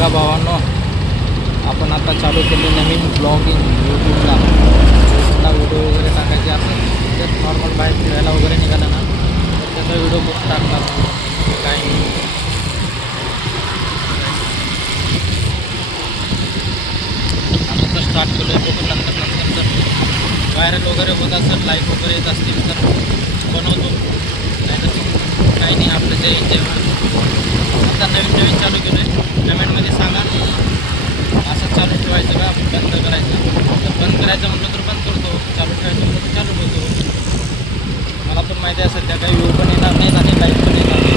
बघा भावांनो, आपण आता चालू केले नवीन ब्लॉगिंग यूट्यूबला व्हिडिओ वगैरे टाकायचे असेल तर नॉर्मल बाहेर फिरायला वगैरे निघाला ना तर त्याचा व्हिडिओ खूप टाकणार काय नाही. आता तर स्टार्ट केलं आहे, बघू नंतर व्हायरल वगैरे होत असेल, लाईक वगैरे येत असतील तर बनवतो, नाही तर काही नाही. आपलं जे आता नवीन चालू केलं आहे. कमेंटमध्ये सांगा असं चालू ठेवायचं का बंद करायचं. तर बंद करायचं म्हटलं तर बंद करतो, चालू ठेवायचं म्हटलं तर चालू ठेवतो. मला पण माहिती आहे सध्या काही व्ह्यू पण येणार नाहीत आणि लाईक पण येणार नाही.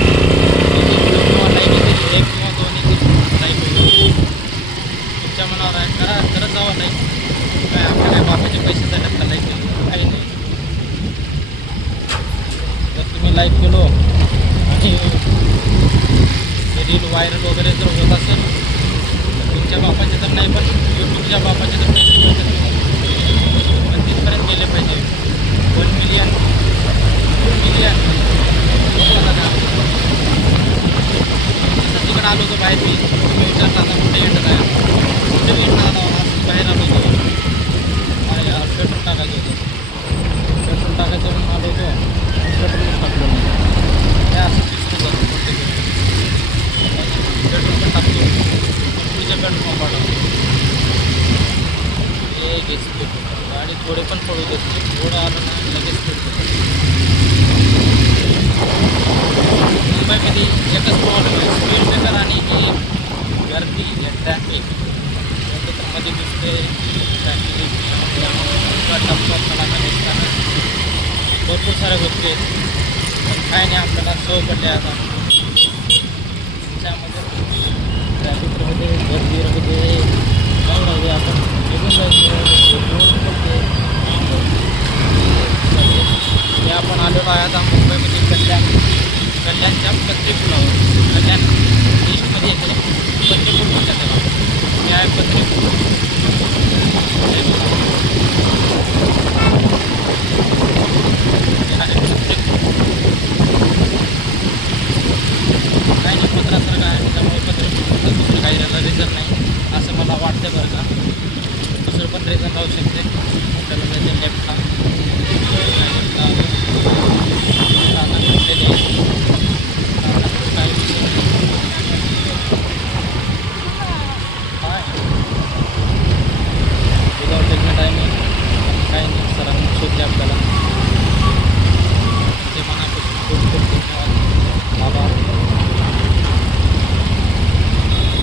व्ह्यू किंवा लाईक येतील, एक किंवा दोन येतील लाईक व्हिडिओ. तुमच्या मनावर आहे, करत जावं लाईक. काय आपल्या काय बापाचे पैसे झालेत का लाईक केलं? काही नाही. जर तुम्ही लाईक केलो आणि रील व्हायरल वगैरे जर होत असेल तर तुमच्या बापाचे तर नाही, पण यूट्यूबच्या बापाचे तर पैसे मिळतात. पण तिथपर्यंत गेले पाहिजे. 1 मिलियन 2 मिलियन तिकडं आलो होतो बाहेर. मी तुम्ही विचारता आता कुठे येणार आहे, कुठे येणार आला बाहेर आलो होतो. पेट्रोल टाकायचं होतं, पेट्रोल टाकायचं म्हणून आलो होतो. पेट्रोलच टाकलं नाही. हे असं दिसतं जातं प्रत्येक पेट्रोल पण टाकतो, पुढच्या पेट्रोल पंप टाकतो. हे घेतली गाडी थोडे पण पडू देत नाही. थोडं आलं ना लगेच पेट्रोल. मुंबईमध्ये एकच प्रॉब्लेम आहे, स्पीड ब्रेकर आणि हे गर्दी, हे ट्रॅफिक. तर मध्ये दिसते ट्रॅफिक टप्पा चढायला दिसताना भरपूर साऱ्या गोष्टी आहेत. पण काय नाही, आपल्याला सवय पडली आता. त्यामध्ये ट्रॅफिक राहते, गर्दी राहते, काय राहते, आपण निघून जायचं पडते. हे आपण आलेलो आहे आता मुंबईमध्ये कल्याणच्या पत्रे पुलावर. कल्याण ईस्टमध्ये येते पत्रेपूल म्हणतात त्याला. हे आहे पत्रेपूल. काही नाही, पत्रासारखं आहे त्यामुळे पत्रेपूल. दुसरं काही रिझन नाही असं मला वाटतं बरं का. दुसरं पण रिझन राहू शकतं.